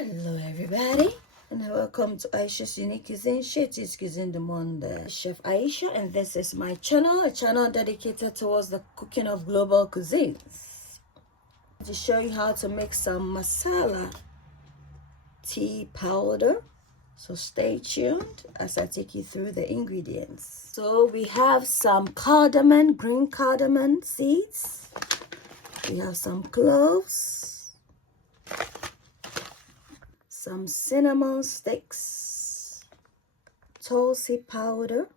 Hello everybody and welcome to Ayesha's Unique Cuisine. She's Cuisine de Monde, Chef Ayesha, and this is my channel, a channel dedicated towards the cooking of global cuisines. To show you how to make some masala tea powder, so stay tuned as I take you through the ingredients. So we have some cardamom, green cardamom seeds. We have some cloves, some cinnamon sticks, tulsi powder,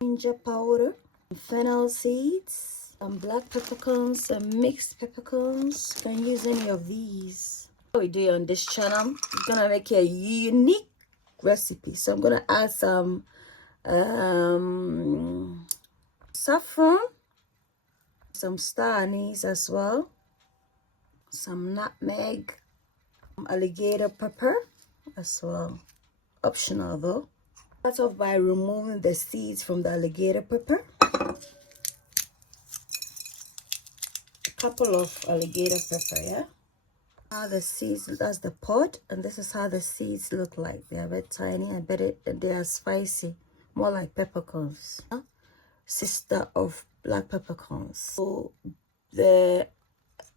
ginger powder, fennel seeds, some black peppercorns, some mixed peppercorns. You can use any of these. What we do on this channel, we're gonna make a unique recipe. So I'm gonna add some saffron, some star anise as well, some nutmeg, alligator pepper as well, optional though. Start off by removing the seeds from the alligator pepper. A couple of alligator pepper, yeah. How the seeds, that's the pod, and this is how the seeds look like. They are very tiny and they are spicy, more like peppercorns, sister of black peppercorns. So the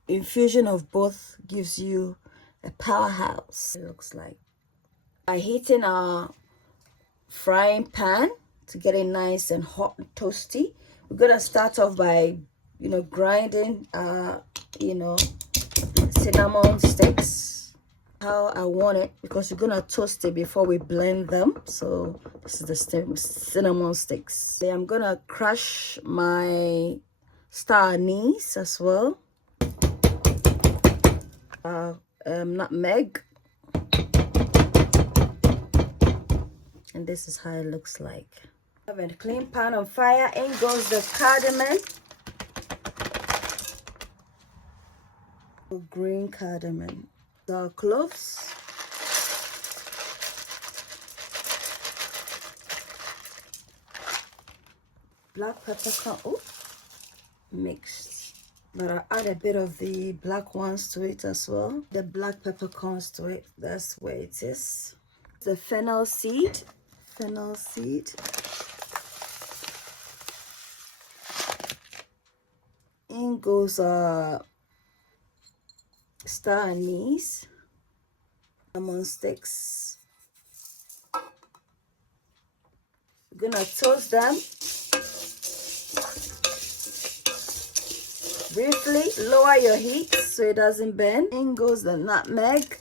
infusion of both gives you a powerhouse. It looks like. By heating our frying pan to get it nice and hot and toasty, we're gonna start off by grinding cinnamon sticks how I want it, because we're gonna toast it before we blend them. So this is the cinnamon sticks. Then I'm gonna crush my star anise as well, nutmeg, and this is how it looks like. I have a clean pan on fire. In goes the cardamom, green cardamom, the cloves, black peppercorn, mixed, but I add a bit of the black ones to it as well, the black peppercorns to it. That's where it is. The fennel seed, in goes star anise, lemon sticks. We're gonna toast them briefly. Lower your heat so it doesn't burn. In goes the nutmeg.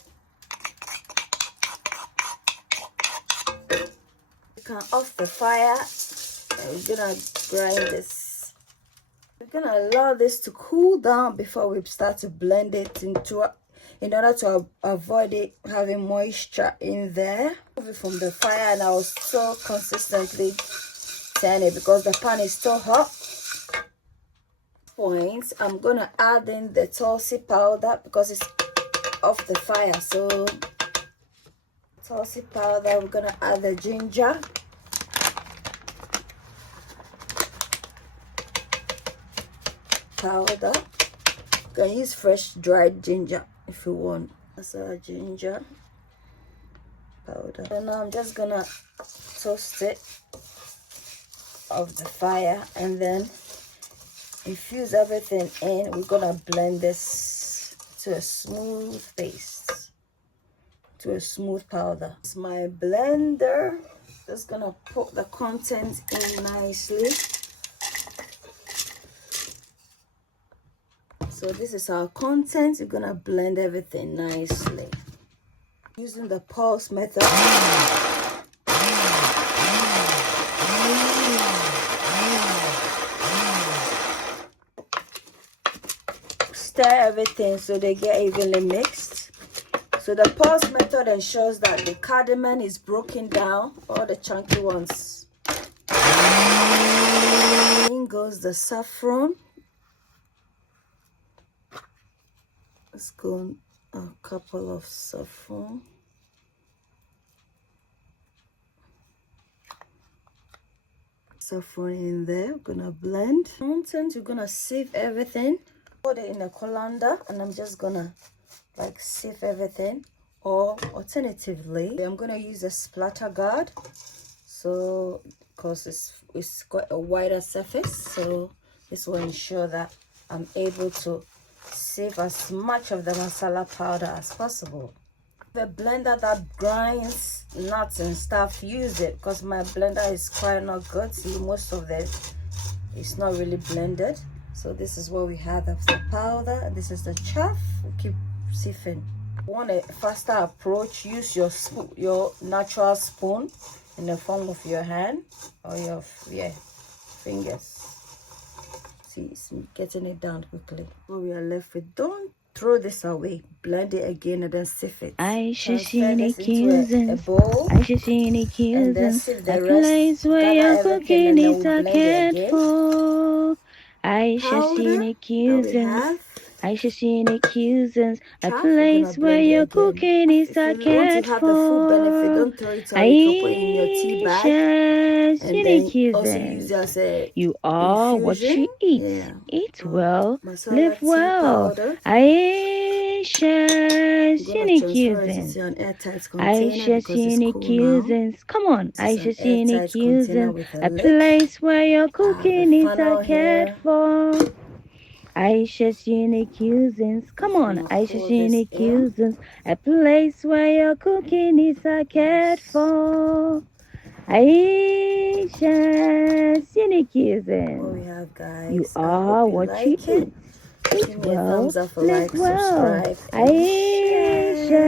You can off the fire and we're gonna grind this. We're gonna allow this to cool down before we start to blend it in order to avoid it having moisture in there. Move it from the fire, and I will still consistently turn it because the pan is still hot. Points, I'm gonna add in the tulsi powder because it's off the fire. So tulsi powder, we're gonna add the ginger, powder. You can use fresh dried ginger if you want. That's our ginger powder. So now I'm just gonna toast it off the fire and then infuse everything in. We're gonna blend this to a smooth paste, to a smooth powder. It's my blender. Just gonna put the contents in nicely. So this is our contents. We're gonna blend everything nicely using the pulse method. Stir everything so they get evenly mixed. So the pulse method ensures that the cardamom is broken down, all the chunky ones. In goes the saffron. Let's go a couple of saffron. Saffron in there. We're gonna blend. We're gonna sieve everything. Put it in a colander, and I'm just gonna like sieve everything Or alternatively, I'm gonna use a splatter guard, so because it's got a wider surface, so this will ensure that I'm able to save as much of the masala powder as possible. The blender that grinds nuts and stuff, use it, because my blender is quite not good. See, most of it's not really blended. So this is what we have of the powder, and this is the chaff. We keep sieving. Want a faster approach, use your natural spoon in the form of your hand or your fingers. See, it's getting it down quickly. What we are left with, don't throw this away, blend it again and then sieve it. Transfer this into a bowl and then sieve the rest. Gather everything and then we'll blend it again. Powder that we have, a place where your cooking is cared for. If you want to have the full benefit, don't throw it away. You can put it in your tea bag and then also use it as a you are infusion. What you eat. Yeah. Eat well, Masala live tea well. powder. Ayesha's unique usings. Ayesha's unique usings. Come on, Ayesha's unique usings. A place where your cooking is cared for. Ayesha's unique usings. Come on, Ayesha's unique usings. A place where your cooking is cared for. Ayesha's unique usings. What we have, guys. You are what you eat. Eat well, live well. Ayesha.